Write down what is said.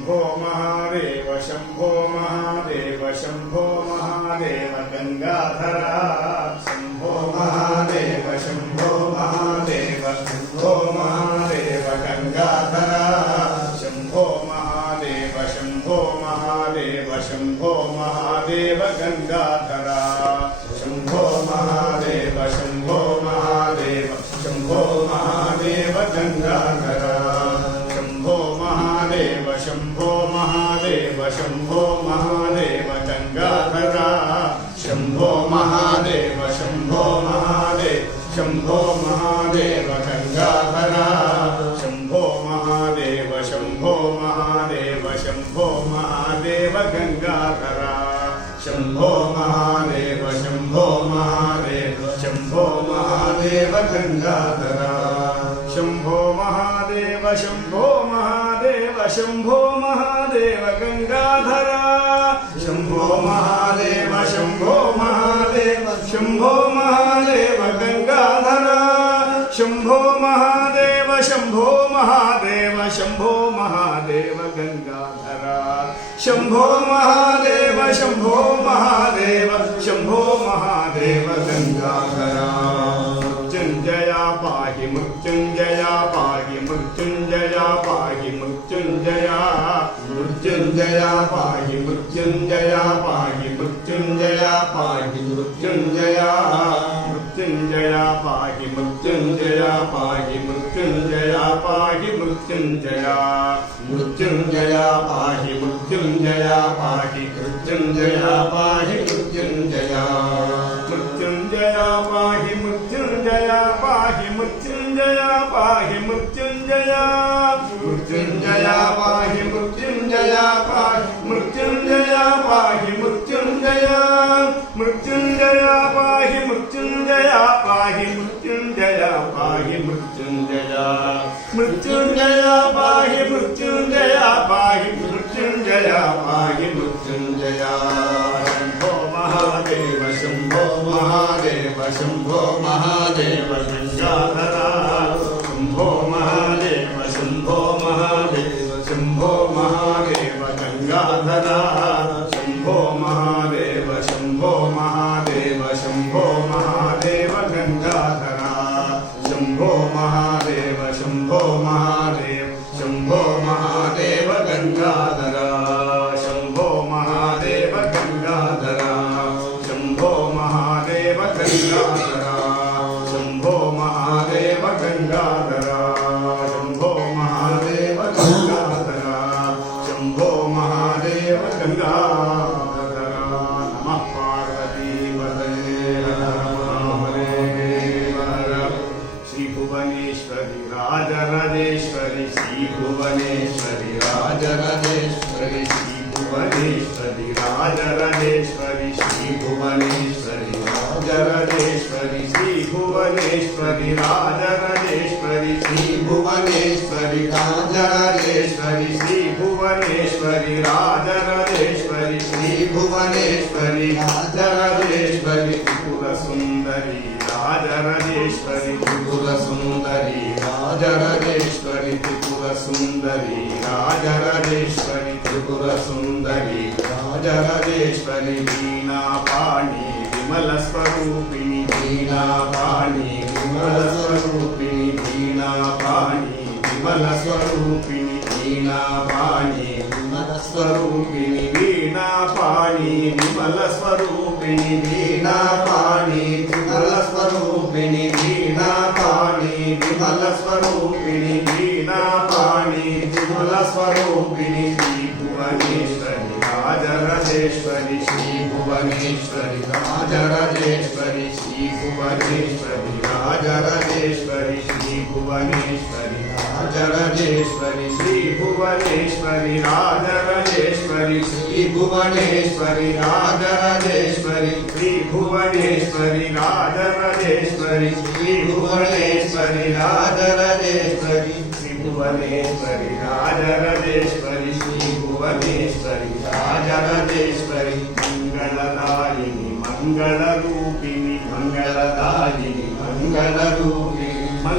शंभो महादेव शंभो महादेव शंभो महादेव गंगाधरा शंभो महादेव शंभो महादेव शंभो महादेव गंगाधरा शंभो महादेव शंभो महादेव शंभो महादेव गंगाधरा शंभो महादेव शंभो महादेव शंभो महादेव गंगाधरा शंभो महादेव शंभो महादेव शंभो महादेव गंगाधरा शंभो महादेव शंभो महादेव शंभो महादेव गंगाधरा शंभो महादेव शंभो महादेव शंभो महादेव गंगाधरा शंभो महादेव शंभो महादेव शंभो महादेव गंगाधरा शंभो महादेव शंभो महादेव शंभो महादेव गंगाधरा शंभो महादेव शंभो महादेव शंभो महादेव गंगाधरा शंभो महादेव शंभो महादेव शंभो महादेव गंगाधरा शंभो महादेव शंभो महादेव शंभो महादेव गंगाधरा मृत्युंजया पाहि मृत्युंजया पाहि मृत्युंजया पाहि मृत्युंजया मृत्युंजया पाहि मृत्युंजया पाहि मृत्युंजया पाहि मृत्युंजया मृत्युंजया पाहि मृत्युंजया पाहि मृत्युंजया पाहि मृत्युंजया मृत्युंजया पाहि मृत्युंजया पाहि मृत्युंजया पाहि मृत्युंजया मृत्युंजया पाहि मृत्युंजया पाहि मृत्युंजया पाहि मृत्युंजया मृत्युंजया पाहि मृत्युंजया पाहि मृत्युंजया पाहि मृत्युंजया मृत्युंजया पाहि मृत्युंजया पाहि मृत्युंजया पाहि मृत्युंजया मृत्युंजया पाहि मृत्युंजया पाहि मृत्युंजया पाहि मृत्युंजया शंभो महादेव शंभो महादेव शंभो महादेव गंगाधरा शंभो महादेव शंभो महादेव शंभो महादेव गंगाधरा शंभो महादेव शंभो महादेव शंभो महादेव गंगाधरा शंभो महादेव शंभो महादेव शंभो महादेव गंगाधरा शंभो महादेव गंगाधरा शंभो महादेव गंगाधरा शंभो महादेव गंगाधरा शंभो महादेव गंगाधरा शंभो महादेव गंगाधरा नमः पार्वती पतये हर महादेव हर श्री भुवनेश्वरी राजराजेश्वरी श्री भुवनेश्वरी राजराजेश्वरी श्री भुवनेश्वरी राजराजेश्वरी श्री भुवनेश्वरी राजराजेश्वरी श्री भुवनेश्वरी राजराजेश्वरी श्री भुवनेश्वरी राजराजेश्वरी श्री भुवनेश्वरी राजराजेश्वरी श्री भुवनेश्वरी राजराजेश्वरी त्रिपुर सुंदरी राजराजेश्वरी त्रिपुर सुंदरी राजराजेश्वरी त्रिपुर सुंदरी राजराजेश्वरी त्रिपुर सुंदरी राजराजेश्वरी वीणा पाणी विमल स्वरूपिणी वीणा पाणी विमल स्वरूपिणी वीणा पाणी विमल स्वरूपिणी वीणा पाणी विमल स्वरूपिणी वीणा पाणी विमल स्वरूपिणी वीणा पाणी विमल स्वरूपिणी वीणा पाणी विमल स्वरूपिणी वीणा पाणी विमल स्वरूपिणी श्री भुवनेश्वरी राजराजेश्वरी श्री भुवनेश्वरी राजराजेश्वरी श्री भुवनेश्वरी राजराजेश्वरी श्री भुवनेश्वरी राजराजेश्वरी श्री भुवनेश्वरी राजराजेश्वरी श्री भुवनेश्वरी राजराजेश्वरी श्री भुवनेश्वरी राजराजेश्वरी श्री भुवनेश्वरी राजराजेश्वरी श्री भुवनेश्वरी राजराजेश्वरी श्री भुवनेश्वरी राजराजेश्वरी मंगलदायिनी मंगलरूपिणी मंगलदायिनी मंगलरूपिणी